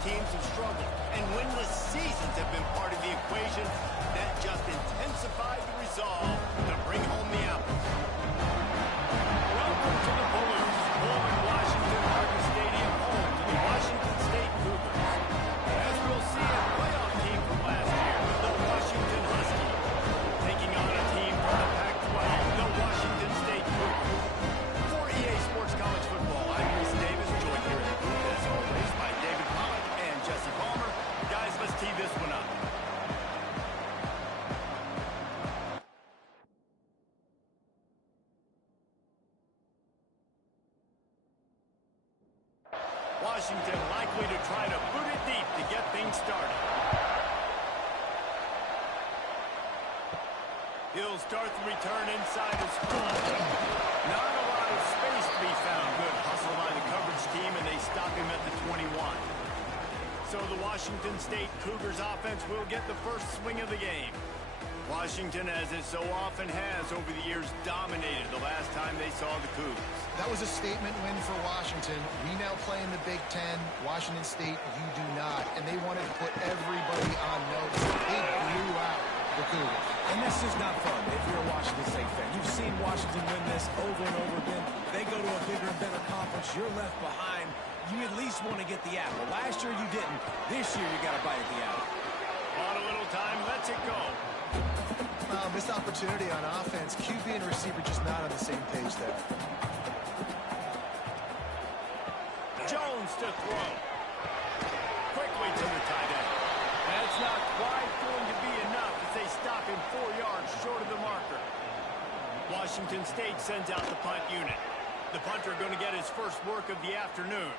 teams have struggled, and winless seasons have been part of the equation. That just intensified the resolve to bring home the apple. Welcome to the Blues, home in Washington Market Stadium, home to the Washington State Cougars. As we'll see, a playoff team from last year, the Washington Huskies, taking on a team from the Pac-12, the Washington State Cougars. For EA Sports College Football, I'm Chris Davis, joined here in the booth, as always, by David Pollock and Jesse Palmer. Guys, let's tee this one up. Washington likely to try to boot it deep to get things started. He'll start the return inside his front. Not a lot of space to be found. Good hustle by the coverage team, and they stop him at the 21. So the Washington State Cougars offense will get the first swing of the game. Washington, as it so often has over the years, dominated the last time they saw the Cougars. That was a statement win for Washington. We now play in the Big Ten. Washington State, you do not. And they wanted to put everybody on notice. They blew out the Cougars. And this is not fun if you're a Washington State fan. You've seen Washington win this over and over again. They go to a bigger and better conference. You're left behind. You at least want to get the apple. Last year you didn't. This year you got to bite at the apple. On a little time, lets it go. Missed opportunity on offense. QB and receiver just not on the same page there. Jones to throw. Quickly to the tight end. That's not quite going to be enough as they stop him 4 yards short of the marker. Washington State sends out the punt unit. The punter going to get his first work of the afternoon.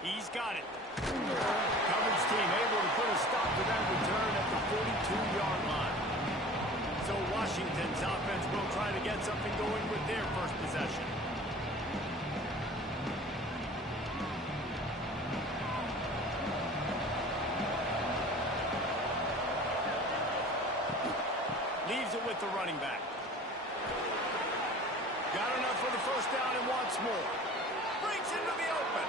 He's got it. Coverage team able to put a stop to that return at the 42-yard line. So Washington's offense will try to get something going with their first possession. Leaves it with the running back. Got enough for the first down and wants more. Breaks into the open.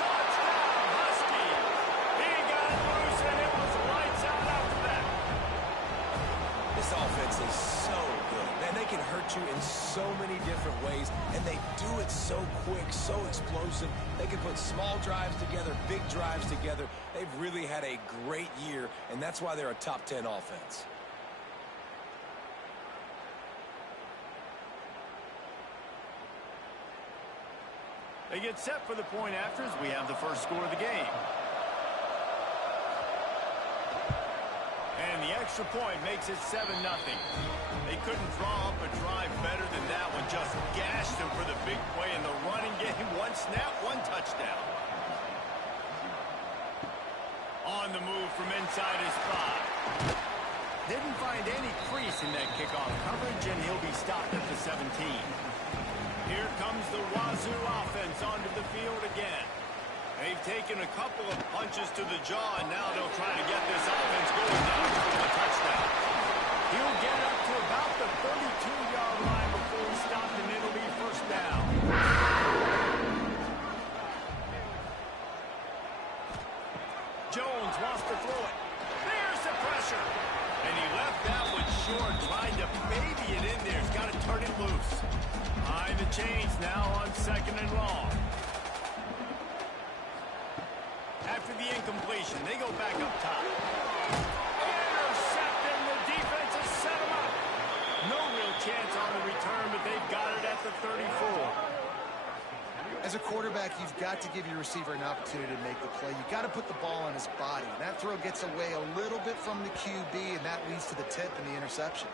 Touchdown, Huskies. He got it loose, and it was lights out after that. This offense is so good. Man, they can hurt you in so many different ways, and they do it so quick, so explosive. They can put small drives together, big drives together. They've really had a great year, and that's why they're a top 10 offense. They get set for the point after as we have the first score of the game. And the extra point makes it 7-0. They couldn't draw up a drive better than that one. Just gashed them for the big play in the running game. One snap, one touchdown. On the move from inside his 5. Didn't find any crease in that kickoff coverage, and he'll be stopped at the 17. Here comes the Wazoo offense onto the field again. They've taken a couple of punches to the jaw, and now they'll try to get this offense going down for the touchdown. He'll get up to about the 32-yard line before he's stopped, and it'll be first down. Jones wants to throw it. There's the pressure. And he left that one short, trying to baby it in there. He's got to turn it loose. Behind the chains now on 2nd and long. After the incompletion, they go back up top. Intercepted, and the defense has set him up. No real chance on the return, but they've got it at the 34. As a quarterback, you've got to give your receiver an opportunity to make the play. You've got to put the ball on his body. And that throw gets away a little bit from the QB, and that leads to the tip and the interception.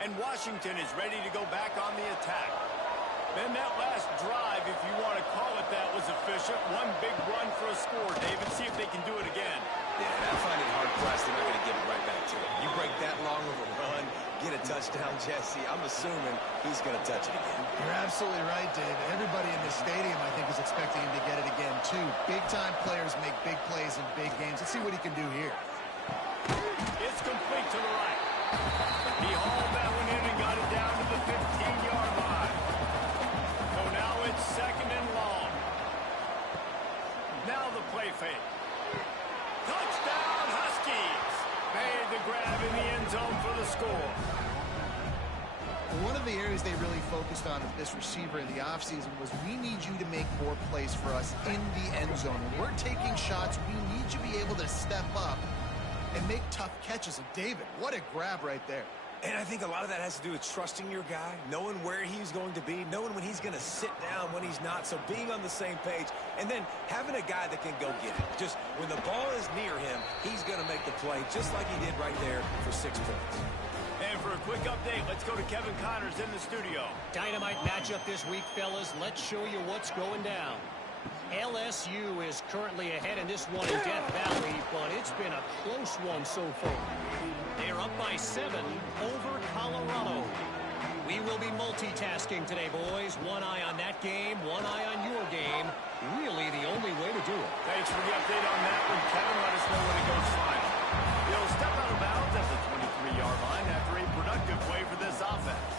And Washington is ready to go back on the attack. Then that last drive, if you want to call it that, was efficient. One big run for a score, David. See if they can do it again. Yeah, I find it hard-pressed. They're not going to give it right back to you. You break that long of a run, get a touchdown, Jesse. I'm assuming he's going to touch it again. You're absolutely right, Dave. Everybody in this stadium, I think, is expecting him to get it again, too. Big-time players make big plays in big games. Let's see what he can do here. It's complete to the right. He hauled that one in and got it down to the 15-yard line. So now it's second and long. Now the play fake. Touchdown, Huskies! Made the grab in the end zone for the score. One of the areas they really focused on with this receiver in the offseason was we need you to make more plays for us in the end zone. When we're taking shots, we need you to be able to step up and make tough catches. And David, what a grab right there. And I think a lot of that has to do with trusting your guy, knowing where he's going to be, knowing when he's going to sit down, when he's not. So being on the same page, and then having a guy that can go get it. Just when the ball is near him, he's going to make the play, just like he did right there for 6 points. And for a quick update, let's go to Kevin Connors in the studio. Dynamite matchup this week, fellas. Let's show you what's going down. LSU is currently ahead in this one in Death Valley, but it's been a close one so far. They're up by 7 over Colorado. We will be multitasking today, boys. One eye on that game, one eye on your game. Really the only way to do it. Thanks for the update on that one, Kevin. Let us know when it goes final. He'll step out of bounds at the 23-yard line after a productive play for this offense.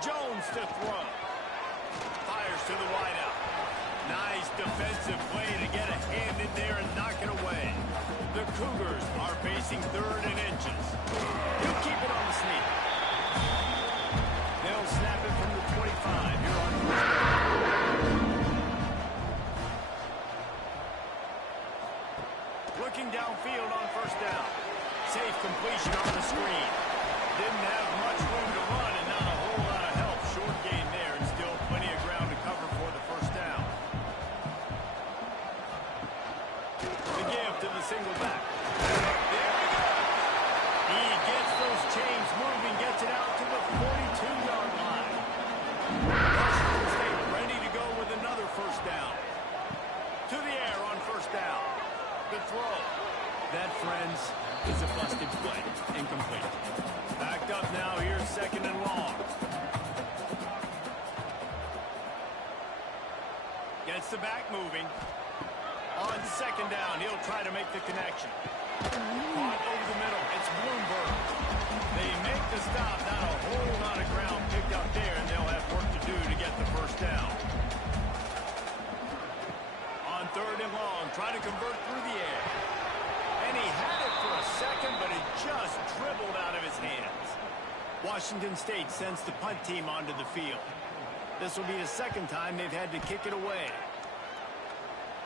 Jones to throw. Fires to the wideout. Nice defensive play to get a hand in there and knock it away. The Cougars are facing 3rd and inches. He'll keep it on the sneak. They'll snap it from the 25 here on first down. Looking downfield on first down. Safe completion on the screen. Didn't have much room to run and not a whole lot of help. Short gain there and still plenty of ground to cover for the first down. The give to the single back. There we go. He gets those chains moving, gets it out to the 42-yard line. Washington State ready to go with another first down. To the air on first down. The throw. That, friends, is a busted play. Incomplete. Backed up now. Here's second and long. Gets the back moving. On second down, he'll try to make the connection. Caught over the middle. It's Bloomberg. They make the stop. Not a whole lot of ground picked up there, and they'll have work to do to get the first down. On third and long, trying to convert through the air. And he had it for a second, but it just dribbled out of his hands. Washington State sends the punt team onto the field. This will be the second time they've had to kick it away.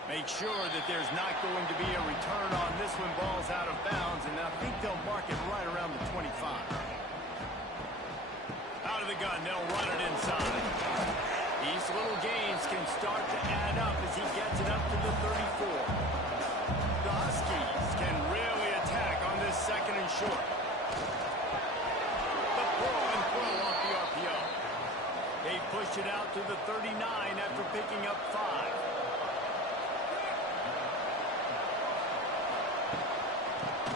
Make sure that there's not going to be a return on this when ball's out of bounds, and I think they'll mark it right around the 25. Out of the gun, they'll run it inside. These little gains can start to add up as he gets it up to the 34. The Huskies can really attack on this second and short. The pull and throw off the RPO. They push it out to the 39 after picking up 5.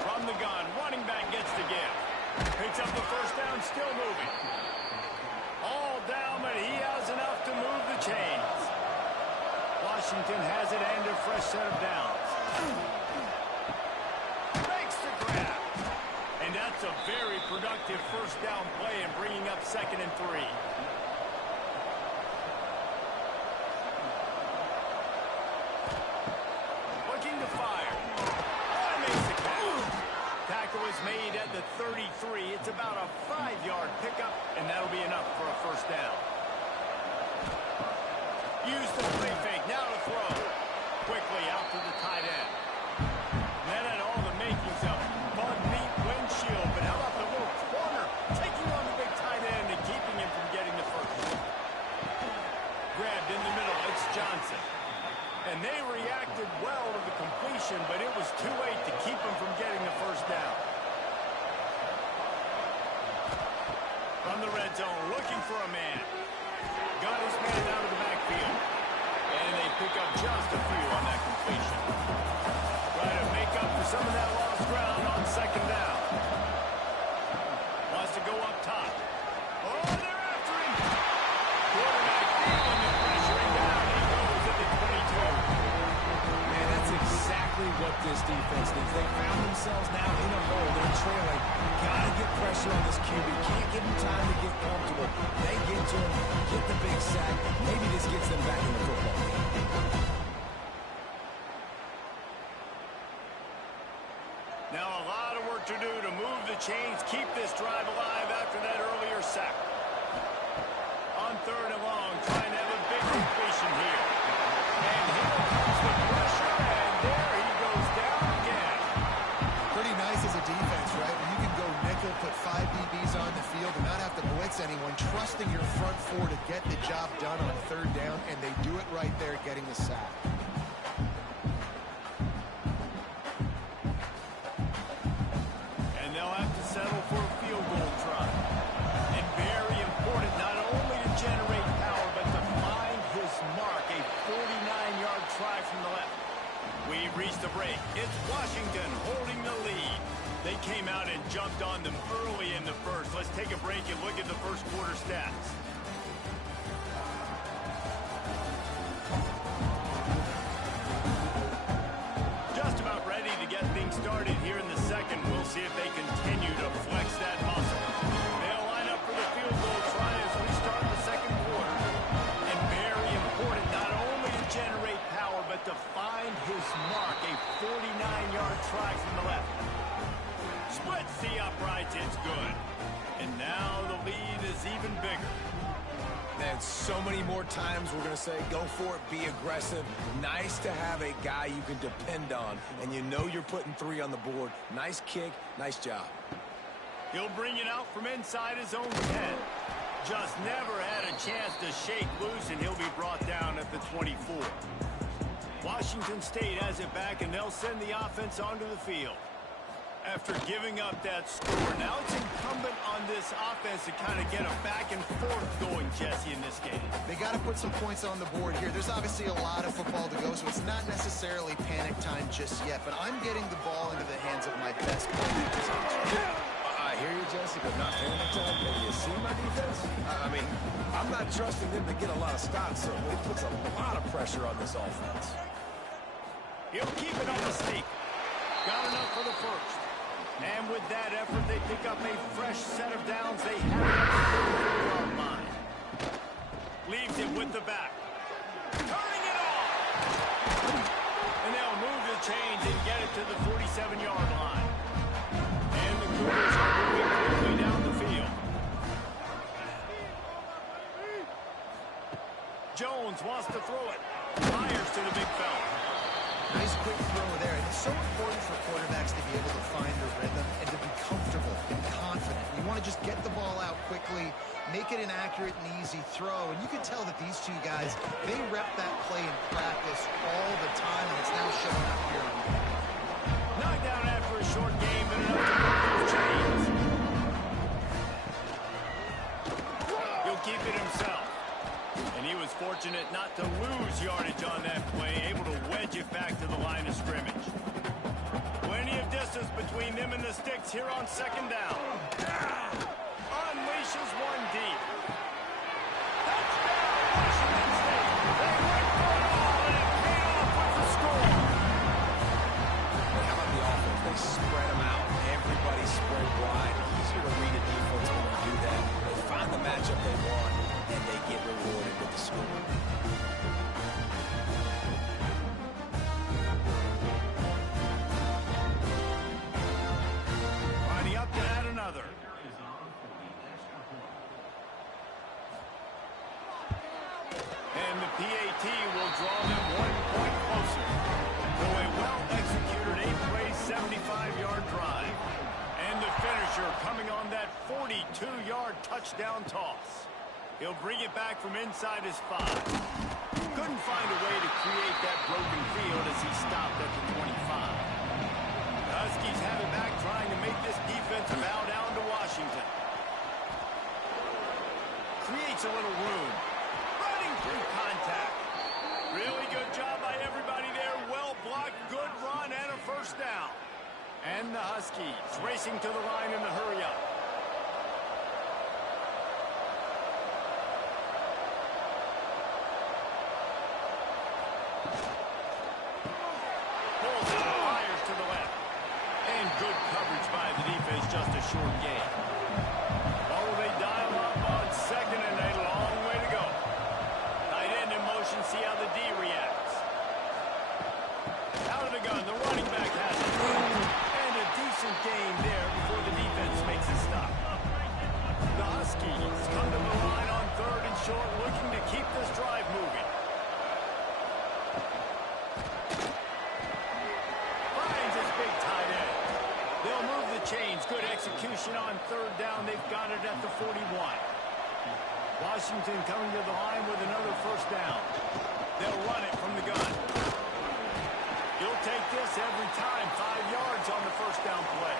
From the gun, running back gets the give. Picks up the first down, still moving. All down, but he has enough to move the chains. Washington has it and a fresh set of downs. Makes the grab. And that's a very productive first down play and bringing up second and 3. Looking to fire. Oh, he makes the catch. Tackle is made at the 33. It's about a 5-yard pickup, and that'll be enough for a first down. Use the play fake. Now to throw. Quickly out to the tight end. That had all the makings of Bud Meat windshield, but how about the little corner taking on the big tight end and keeping him from getting the first. Grabbed in the middle. It's Johnson. And they reacted well to the completion, but it was too late to keep him from getting the first down. From the red zone, looking for a man. Got his man out of the backfield. And they pick up just a few on that completion. Try to make up for some of that lost ground on second down. chains, keep this drive alive after that earlier sack. On 3rd and long, trying to have a big completion here. And here comes the pressure, and there he goes down again. Pretty nice as a defense, right? When you can go nickel, put 5 DBs on the field and not have to blitz anyone, trusting your front four to get the job done on 3rd down, and they do it right there, getting the sack. And they'll have to settle for a field goal try. And very important, not only to generate power, but to find his mark, a 49-yard try from the left. We've reached the break. It's Washington holding the lead. They came out and jumped on them early in the first. Let's take a break and look at the first quarter stats. Just about ready to get things started here in the second. We'll see if they continue to flex that muscle. They'll line up for the field goal try as we start the second quarter. And very important, not only to generate power, but to find his mark, a 49-yard try from the left. Splits the uprights, it's good. And now the lead is even bigger. And so many more times we're going to say, go for it, be aggressive. Nice to have a guy you can depend on, and you know you're putting 3 on the board. Nice kick, nice job. He'll bring it out from inside his own 10. Just never had a chance to shake loose, and he'll be brought down at the 24. Washington State has it back, and they'll send the offense onto the field. After giving up that score, now it's incumbent on this offense to kind of get a back and forth going, Jesse, in this game. They got to put some points on the board here. There's obviously a lot of football to go, so it's not necessarily panic time just yet, but I'm getting the ball into the hands of my best players. I hear you, Jesse, but not panic time. Can you see my defense? I mean, I'm not trusting them to get a lot of stops, so it puts a lot of pressure on this offense. He'll keep it on the sneak. Got enough for the first. And with that effort, they pick up a fresh set of downs. They have it on the line. Leaves it with the back. Turning it off! And they'll move the chains and get it to the 47-yard line. And the Cougars are moving quickly down the field. Jones wants to throw it. Fires to the big fella. Nice quick throw there. And it's so important for quarterbacks to be able to find their rhythm and to be comfortable and confident. You want to just get the ball out quickly, make it an accurate and easy throw. And you can tell that these two guys, they rep that play in practice all the time, and it's now showing up here. Knocked down after a short game, but enough to move those chains. He'll keep it himself. And he was fortunate not to lose yardage on that play, able to wedge it back to the line of scrimmage. Plenty of distance between them and the sticks here on 2nd down. Unleashes one deep. Touchdown, Washington State. They went for it all, and it paid off with the score. But how about the offense? They spread them out. Everybody spread wide. Easier to read a defense when you do that. They find the matchup they want, and they get rewarded with the score. Lining up to add another. And the PAT will draw them 1 point closer to a well-executed 8-play, 75-yard drive. And the finisher coming on that 42-yard touchdown toss. He'll bring it back from inside his 5. Couldn't find a way to create that broken field as he stopped at the 25. The Huskies have it back, trying to make this defense bow down to Washington. Creates a little room. Running through contact. Really good job by everybody there. Well blocked, good run, and a first down. And the Huskies racing to the line in the hurry up. Pulls it and fires to the left. And good coverage by the defense, just a short gain. Oh, they dial up on 2nd and a long way to go. Tight end in motion, see how the D reacts. Out of the gun, the running back has it. And a decent gain there before the defense change. Good execution on third down. They've got it at the 41. Washington coming to the line with another first down. They'll run it from the gun. You'll take this every time. 5 yards on the first down play.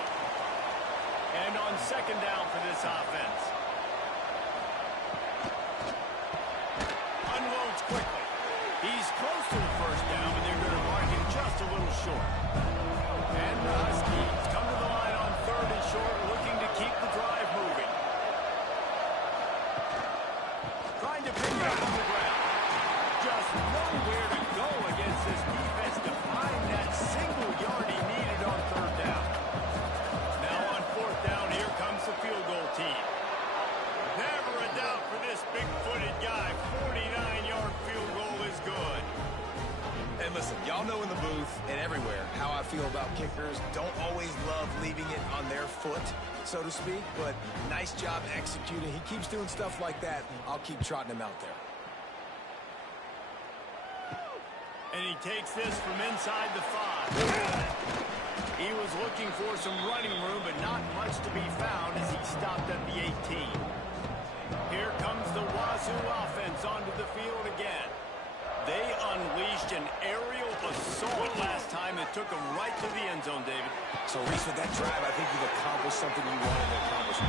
And on second down for this offense. Unloads quickly. He's close to the first down, but they're going to mark him just a little short. And the Huskies come to the line on third and short, looking to keep the drive moving. Trying to pick it up on the ground. Just nowhere to go against this defense to find that single yard he needed on third down. Now on fourth down, here comes the field goal team. Never a doubt for this big-footed guy. 49-yard field goal is good. And listen, y'all know in the booth and everywhere how I feel about kickers. Don't always love leaving it on their foot, so to speak, but nice job executing. He keeps doing stuff like that. I'll keep trotting him out there. And he takes this from inside the 5. He was looking for some running room, but not much to be found as he stopped at the 18. Here comes the Wazoo offense onto the field again. They unleashed an aerial assault last time that took them right to the end zone, David. So, Reese, with that drive, I think you've accomplished something you wanted to accomplish.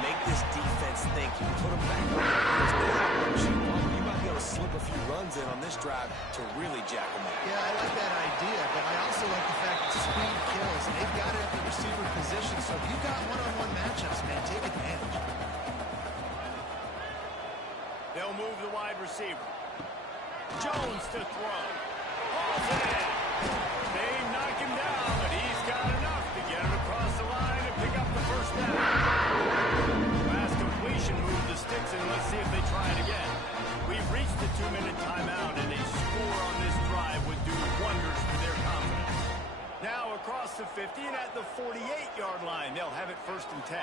Make this defense think. You put them back on the field. You might be able to slip a few runs in on this drive to really jack them up. Yeah, I like that idea, but I also like the fact that speed kills, and they've got it at the receiver position, so if you've got one-on-one matchups, man, take advantage. They'll move the wide receiver. Jones to throw. Hauls it in. They knock him down, but he's got enough to get it across the line and pick up the first down. Last completion moved the sticks, and let's see if they try it again. We've reached the 2-minute timeout, and a score on this drive would do wonders for their confidence. Now across the 50 and at the 48-yard line, they'll have it first and 10.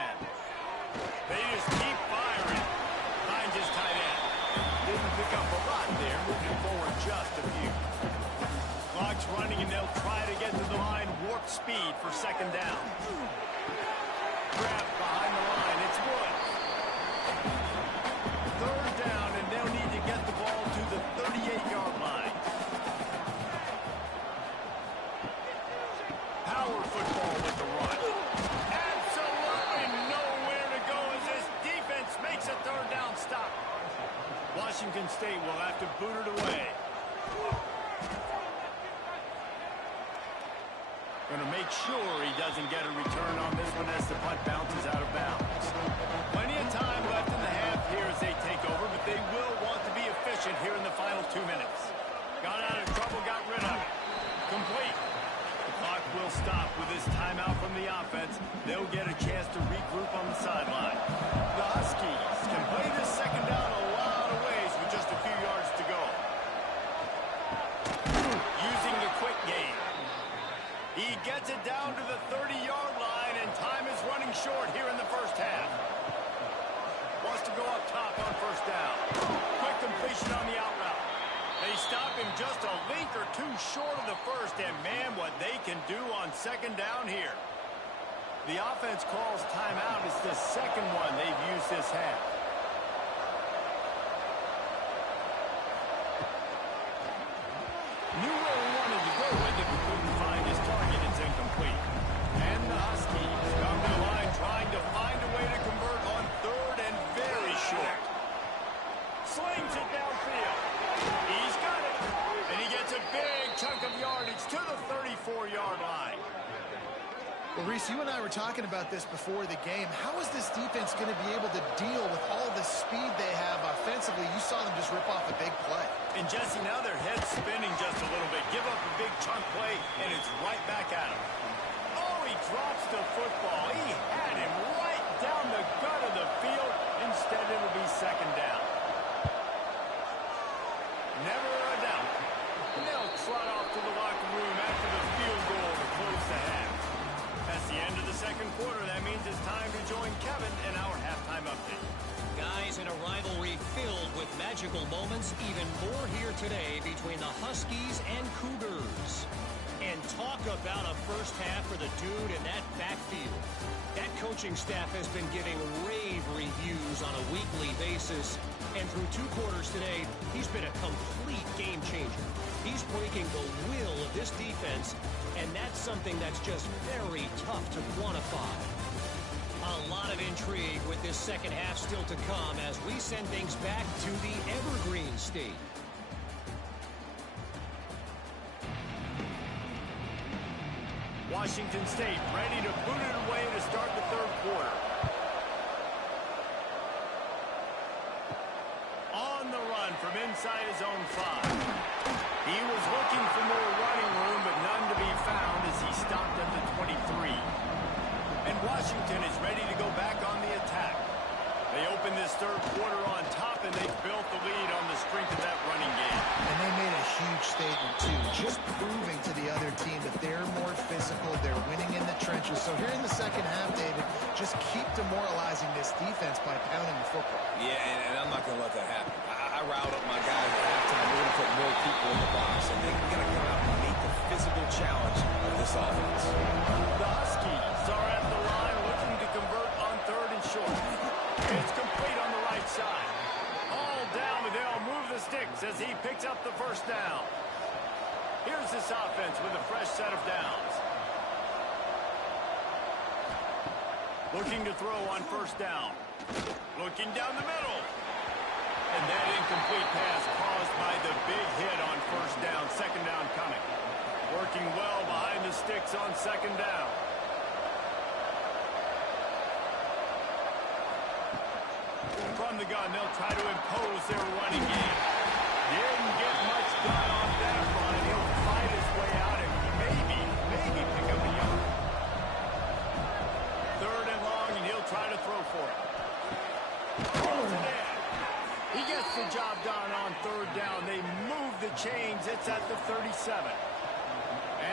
They just keep firing. Finds his tight end. Didn't pick up a lot there, moving forward just a few. Clock's running, and they'll try to get to the line. Warp speed for second down. Trapped behind the line. It's Woods. Third down, and they'll need to get the ball to the 38-yard line. Power football with the run. Absolutely nowhere to go as this defense makes a third down stop. Washington State will have to boot it away. Going to make sure he doesn't get a return on this one as the punt bounces out of bounds. Plenty of time left in the half here as they take over, but they will want to be efficient here in the final 2 minutes. Got out of trouble, got rid of it. Complete. The clock will stop with this timeout from the offense. They'll get a chance to regroup on the sideline. The Huskies can play this second down a lot of ways with just a few yards to go. Using the quick game. He gets it down to the 30-yard line, and time is running short here in the first half. Wants to go up top on first down. Quick completion on the out route. They stop him just a link or two short of the first, and man, what they can do on second down here. The offense calls timeout. It's the second one they've used this half. Knew where he wanted to go with it, but couldn't find his target. It's incomplete. And the Huskies come to the line trying to find a way to convert on third and very short. Slings it downfield. He's got it. And he gets a big chunk of yardage to the 34-yard line. Well, Reese, you and I were talking about this before the game. How is this defense going to be able to deal with all the speed they have offensively? You saw them just rip off a big play. And, Jesse, now their head's spinning just a little bit. Give up a big chunk play, and it's right back at him. Oh, he drops the football. He had him right down the gut of the field. Instead, it'll be second down. Never a doubt. They'll trot off to the locker room after the field goal to close the half. That's the end of the second quarter. That means it's time to join Kevin in our halftime update. Guys, in a rivalry filled with magical moments, even more here today between the Huskies and Cougars. And talk about a first half for the dude in that backfield. That coaching staff has been giving rave reviews on a weekly basis. And through 2 quarters today, he's been a complete game changer. He's breaking the will of this defense, and that's something that's just very tough to quantify. A lot of intrigue with this second half still to come as we send things back to the Evergreen State. Washington State ready to boot it away to start the 3rd quarter. On the run from inside his own 5. He was looking for more running room, but none to be found as he stopped at the 23. And Washington is ready to go back on the attack. They open this 3rd quarter on top, and they built the lead on the strength of that running game. And they made a huge statement, too, just proving to the other team that they're more physical, they're winning in the trenches. So here in the second half, David, just keep demoralizing this defense by pounding the football. Yeah, and I'm not going to let that happen. I riled up my guys at halftime. We're going to put more people in the box, and they're going to come out and meet the physical challenge of this offense. The Huskies are at the line looking to convert on 3rd and short. It's complete on the right side. All down, but they'll move the sticks as he picks up the first down. Here's this offense with a fresh set of downs. Looking to throw on 1st down. Looking down the middle. And that incomplete pass caused by the big hit on 1st down. 2nd down coming. Working well behind the sticks on 2nd down. From the gun, they'll try to impose their running game. Didn't get much done on that run. He'll fight his way out and maybe pick up a yard. 3rd and long, and he'll try to throw for it. Throws it in. He gets the job done on 3rd down. They move the chains. It's at the 37.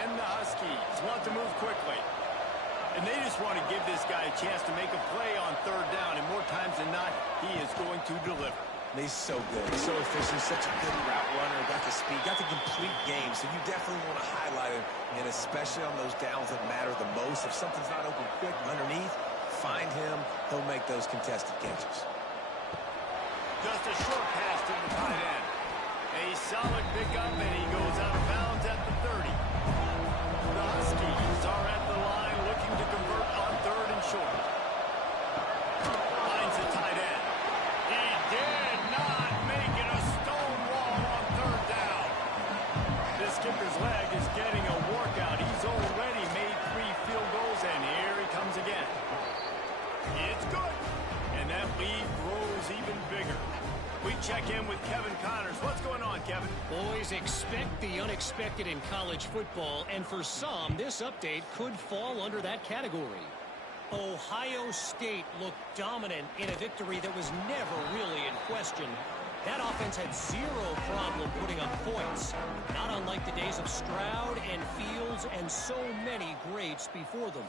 And the Huskies want to move quickly. And they just want to give this guy a chance to make a play on 3rd down. And more times than not, he is going to deliver. He's so good. He's so efficient. Such a good route runner. Got the speed. Got the complete game. So you definitely want to highlight him. And especially on those downs that matter the most. If something's not open quick underneath, find him. He'll make those contested catches. Just a short pass to the tight end. A solid pickup, and he goes out of bounds at the 30. The Huskies are at the line looking to convert on 3rd and short. Finds the tight end. He did not make it a stone wall on 3rd down. This skipper's leg is getting a workout. He's already made 3 field goals, and here he comes again. It's good. And that lead grows even bigger. We check in with Kevin Connors. What's going on, Kevin? Boys, expect the unexpected in college football, and for some, this update could fall under that category. Ohio State looked dominant in a victory that was never really in question. That offense had 0 problem putting up points, not unlike the days of Stroud and Fields and so many greats before them.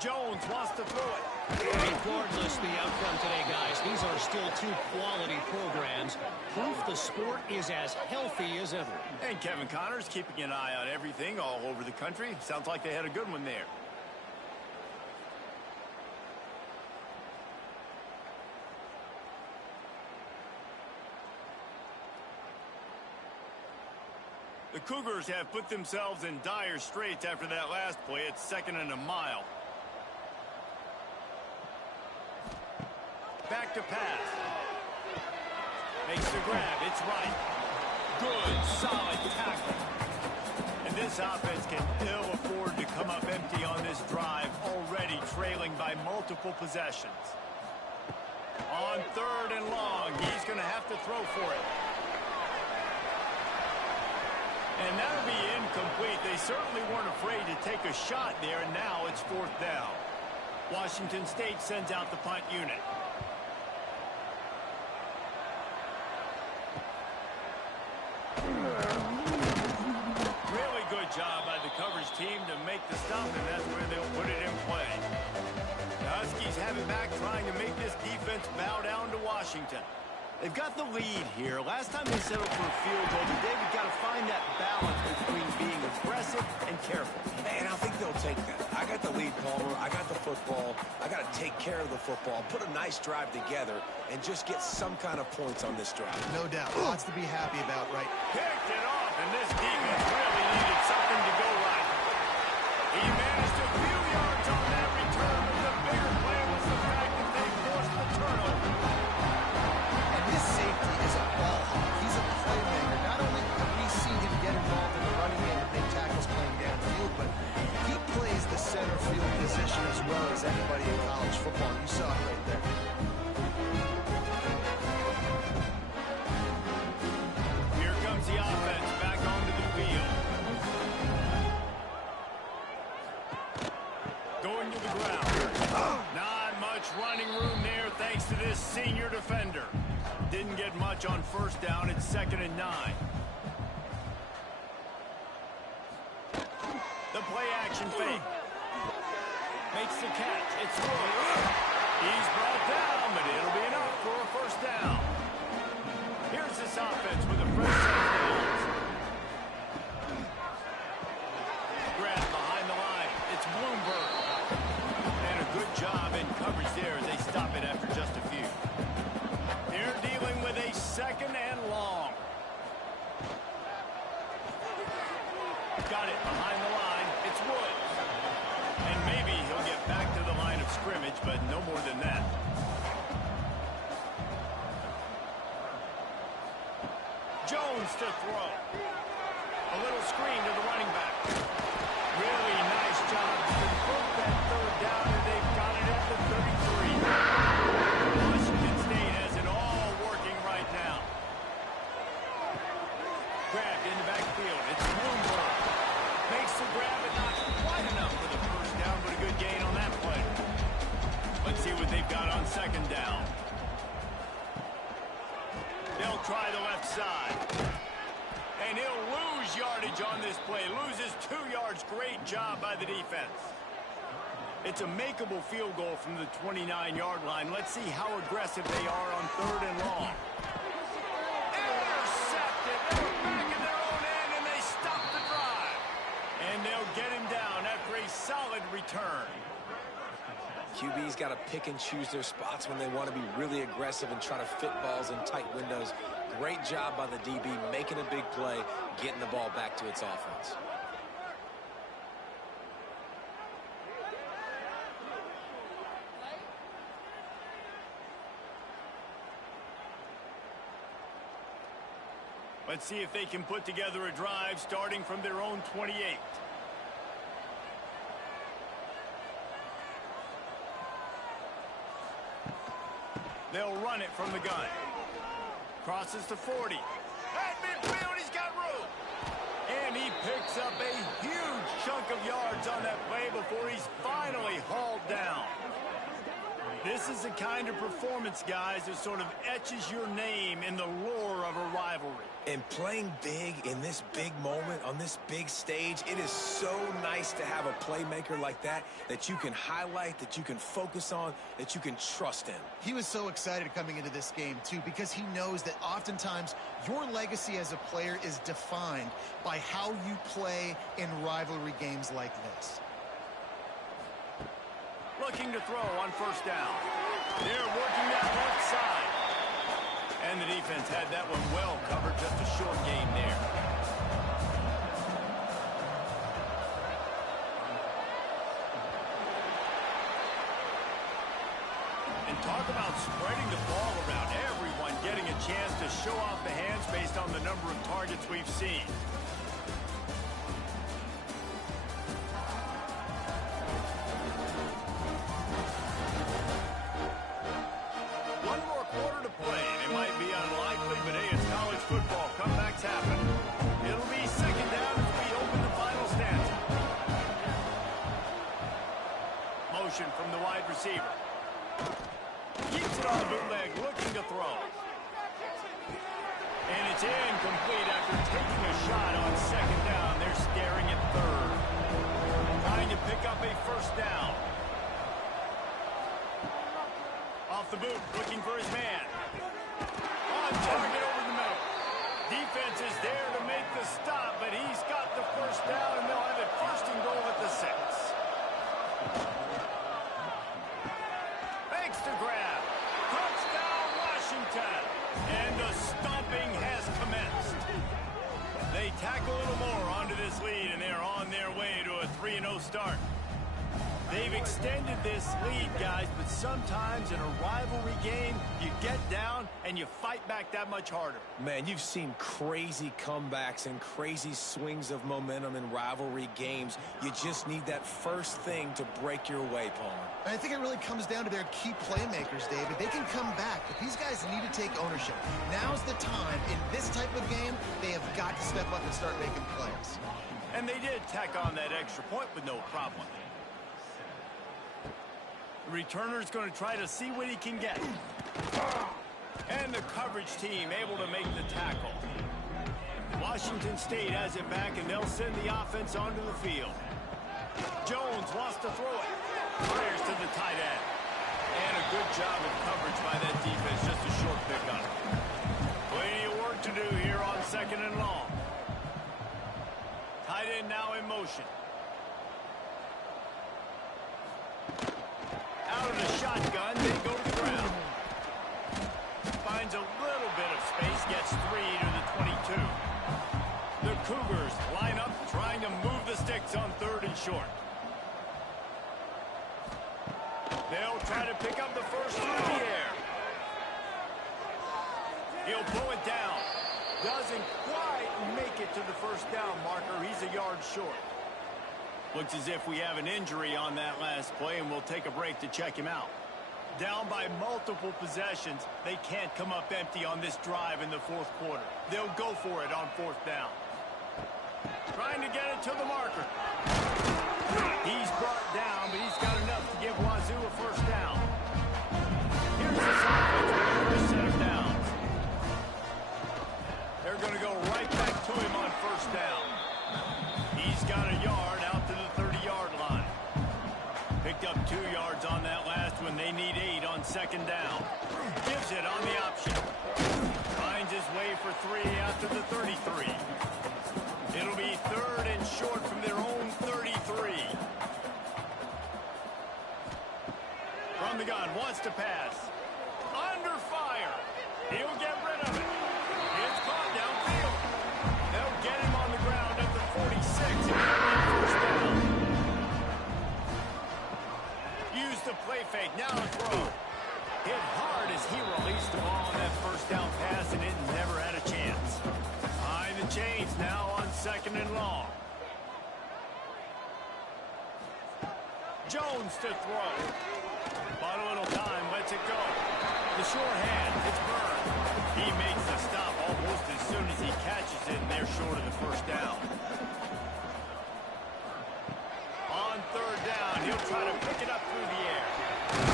Jones wants to throw it. Regardless the outcome today, guys, these are still 2 quality programs. Proof the sport is as healthy as ever. And Kevin Connors keeping an eye on everything all over the country. Sounds like they had a good one there. The Cougars have put themselves in dire straits after that last play. It's 2nd and a mile. Back to pass. Makes the grab. It's right. Good, solid tackle. And this offense can ill afford to come up empty on this drive, already trailing by multiple possessions. On 3rd and long, he's going to have to throw for it. And that'll be incomplete. They certainly weren't afraid to take a shot there, and now it's 4th down. Washington State sends out the punt unit. Really good job by the coverage team to make the stop, and that's where they'll put it in play. The Huskies have it back, trying to make this defense bow down to Washington. They've got the lead here. Last time they settled for a field goal, but David got to find that balance between being aggressive and careful. And I think they'll take that. I got the lead, Palmer. I got the football. I got to take care of the football, put a nice drive together, and just get some kind of points on this drive. No doubt. Lots to be happy about, right? Picked it off, and this defense really needed something to go right. He managed a few yards on that return, but the bigger play was the fact that they forced the turnover. And this safety is a ball hawk. He's a playmaker. Not only have we seen him get involved in the running game and make tackles playing downfield, but he plays the center field position as well as anybody in college football. You saw it right there. Here comes the offense back onto the field. Going to the ground. Not much running room there thanks to this senior defender. Didn't get much on first down. It's 2nd and 9. The play action fake. Makes the catch. It's Wood. He's brought down, but it'll be enough for a first down. Here's this offense with a fresh set of downs. Grab behind the line. It's Bloomberg. And a good job in coverage there as they stop it after just a few. They're dealing with a 2nd and long. Got it behind the line. It's Wood. And maybe he'll get back to the line of scrimmage, but no more than that. Jones to throw. A little screen to the running back. Really nice job to convert that 3rd down, and they've got it at the 33. Washington State has it all working right now. Grabbed in the backfield. It's Bloomberg. Makes the grab, but not quite enough for the first down, but a good gain on that play. Let's see what they've got on 2nd down. They'll try the left side. And he'll lose yardage on this play. Loses 2 yards. Great job by the defense. It's a makeable field goal from the 29-yard line. Let's see how aggressive they are on 3rd and long. Intercepted. They were back in their own end, and they stopped the drive. And they'll get him down after a solid return. QB's got to pick and choose their spots when they want to be really aggressive and try to fit balls in tight windows. Great job by the DB, making a big play, getting the ball back to its offense. Let's see if they can put together a drive starting from their own 28. They'll run it from the gun. Crosses to 40. At midfield, he's got room. And he picks up a huge chunk of yards on that play before he's finally hauled down. This is the kind of performance, guys, that sort of etches your name in the lore of a rivalry. And playing big in this big moment, on this big stage, it is so nice to have a playmaker like that you can highlight, that you can focus on, that you can trust in. He was so excited coming into this game, too, because he knows that oftentimes your legacy as a player is defined by how you play in rivalry games like this. Looking to throw on first down. They're working that left side. And the defense had that one well covered, just a short game there. And talk about spreading the ball around. Everyone getting a chance to show off the hands based on the number of targets we've seen. From the wide receiver. Keeps it on the bootleg, looking to throw. And it's incomplete after taking a shot on 2nd down. They're staring at 3rd. Trying to pick up a first down. Off the boot, looking for his man. on target over the middle. Defense is there to make the stop, but he's got the first down, and they'll have it first and goal at the 6. Makes the grab. Touchdown, Washington. And the stomping has commenced. They tack a little more onto this lead, and they're on their way to a 3-0 start. They've extended this lead, guys, but sometimes in a rivalry game, you get down and you fight back that much harder. Man, you've seen crazy comebacks and crazy swings of momentum in rivalry games. You just need that first thing to break your way, Palmer. I think it really comes down to their key playmakers, David. They can come back, but these guys need to take ownership. Now's the time. In this type of game, they have got to step up and start making plays. And they did tack on that extra point with no problem. The returner's going to try to see what he can get. And the coverage team able to make the tackle. Washington State has it back, and they'll send the offense onto the field. Jones wants to throw it. Fires to the tight end. And a good job of coverage by that defense. Just a short pickup. Plenty of work to do here on 2nd and long. Tight end now in motion. Out of the shotgun, they go to the ground. Finds a little bit of space, gets 3 to the 22. The Cougars line up, trying to move the sticks on 3rd and short. They'll try to pick up the first through the air. He'll pull it down. Doesn't quite make it to the first down marker. He's a yard short. Looks as if we have an injury on that last play, and we'll take a break to check him out. Down by multiple possessions, they can't come up empty on this drive in the 4th quarter. They'll go for it on 4th down. Trying to get it to the marker. He's brought down, but he's got enough to give Wazoo a first down. Here's the offense with the first set of downs. They're going to go right back to him on 1st down. He's got a yard out to the 30-yard line. Picked up 2 yards on that last one. They need 8 on 2nd down. Gives it on the option. Finds his way for 3 out to the 33. It'll be 3rd and short from their own 33. From the gun, wants to pass. Under fire. He'll get rid of it. It's caught downfield. They'll get him on the ground at the 46 and get that first down. Use the play fake. Now a throw. Hit hard as he released the ball on that first down pass, and it never had a chance. Behind the chains now on 2nd and long. Jones to throw. Bought a little time, lets it go. The short hand, it's Byrne. He makes the stop almost as soon as he catches it, and they're short of the first down. On 3rd down, he'll try to pick it up through the air.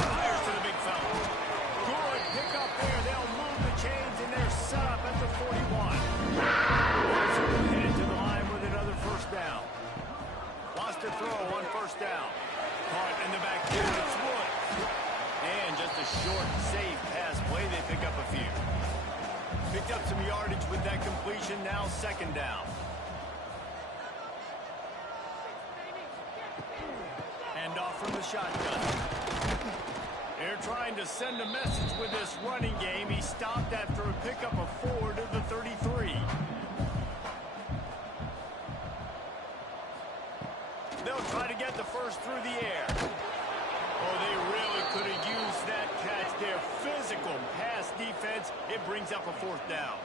Fires to the big fella. Good pick up there. They'll move the chains, and they're set up at the 41. Also headed to the line with another first down. Lost a throw on 1st down. Caught in the backfield. It's Woods. And just a short, safe pass play. They pick up a few. Picked up some yardage with that completion. Now 2nd down. Hand off from the shotgun. They're trying to send a message with this running game. He stopped after a pickup of 4 to the 33. They'll try to get the first through the air. Oh, they really could have used that catch there. Physical pass defense. It brings up a 4th down.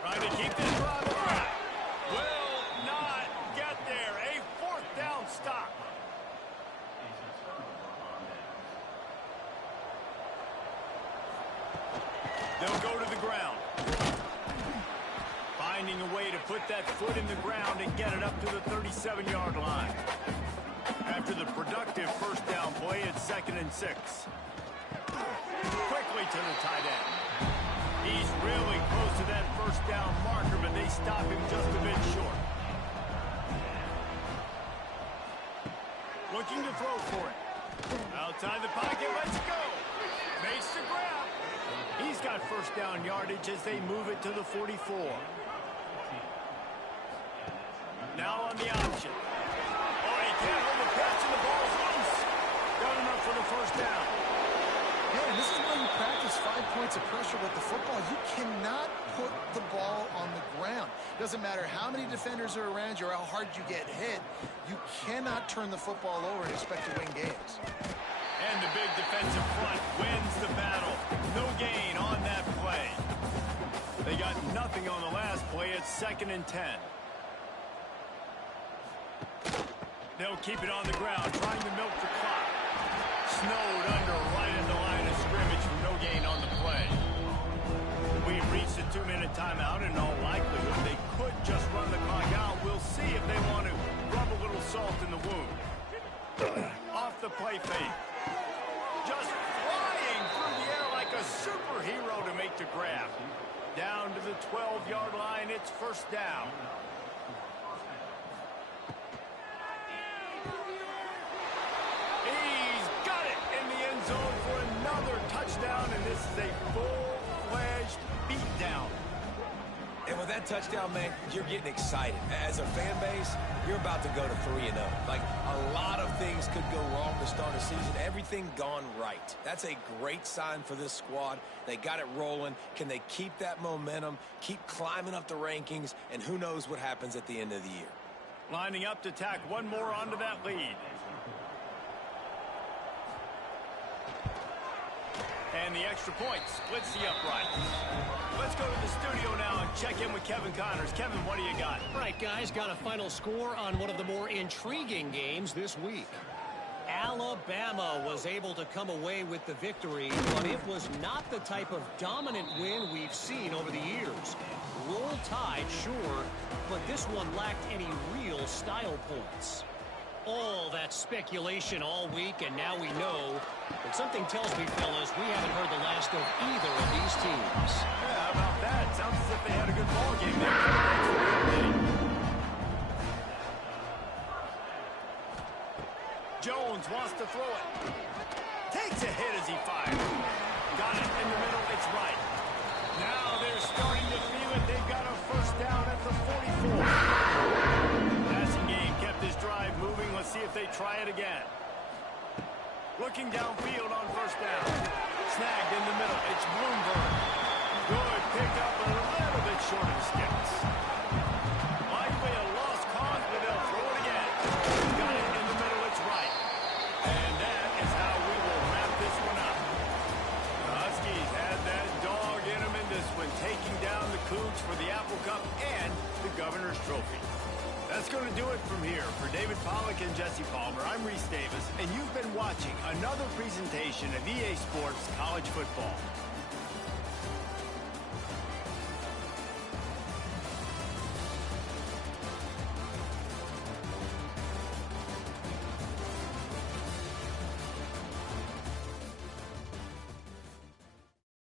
Trying to keep this drive alive. Will not get there. A 4th down stop. They'll go to the ground. Finding a way to put that foot in the ground and get it up to the 37-yard line. After the productive first down play, it's 2nd and 6. Quickly to the tight end. He's really close to that first down marker, but they stop him just a bit short. throw for it. Outside the pocket, let's go. Makes the grab. He's got first down yardage as they move it to the 44. Now on the option. Oh, he can't hold the catch, and the ball's loose. Got enough for the first down. Yeah, and this is why you practice 5 points of pressure with the football. You cannot put the ball on the ground. Doesn't matter how many defenders are around you or how hard you get hit. You cannot turn the football over and expect to win games. And the big defensive front wins the battle. No gain on that play. They got nothing on the last play. It's 2nd and 10. They'll keep it on the ground, trying to milk the clock. Snowed under right in the line of scrimmage from no gain on the play. We've reached the 2-minute timeout, and in all likelihood, they could just run the clock out. We'll see if they want to rub a little salt in the wound. Off the play fake. Just flying through the air like a superhero to make the grab. Down to the 12-yard line, it's first down. He's got it in the end zone for another touchdown, and this is a full-fledged beatdown. And with that touchdown, man, you're getting excited. As a fan base, you're about to go to 3-0. Like, a lot of things could go wrong to start a season. Everything gone right. That's a great sign for this squad. They got it rolling. Can they keep that momentum, keep climbing up the rankings, and who knows what happens at the end of the year. Lining up to tack one more onto that lead. And the extra point splits the uprights. Let's go to the studio now and check in with Kevin Connors. Kevin, what do you got? All right, guys, got a final score on one of the more intriguing games this week. Alabama was able to come away with the victory, but it was not the type of dominant win we've seen over the years. Roll Tide, sure, but this one lacked any real style points. All that speculation all week, and now we know. But something tells me, fellas, we haven't heard the last of either of these teams. Yeah, how about that? Sounds as if they had a good ball game there. Jones wants to throw it. Takes a hit as he fires. Got it in the middle. It's right. Now they're starting to feel it. They've got a first down at the 44. Passing game kept this drive moving. Let's see if they try it again. Looking downfield on first down. Snagged in the middle. It's Bloomberg. Good pickup, a little bit short of the sticks. Likely a lost cause, but they'll throw it again. Got it in the middle. It's right. And that is how we will wrap this one up. The Huskies had that dog in them in this one, taking down the Cougs for the Apple Cup and the Governor's Trophy. That's going to do it from here. For David Pollack and Jesse Palmer, I'm Reese Davis, and you've been watching another presentation of EA Sports College Football.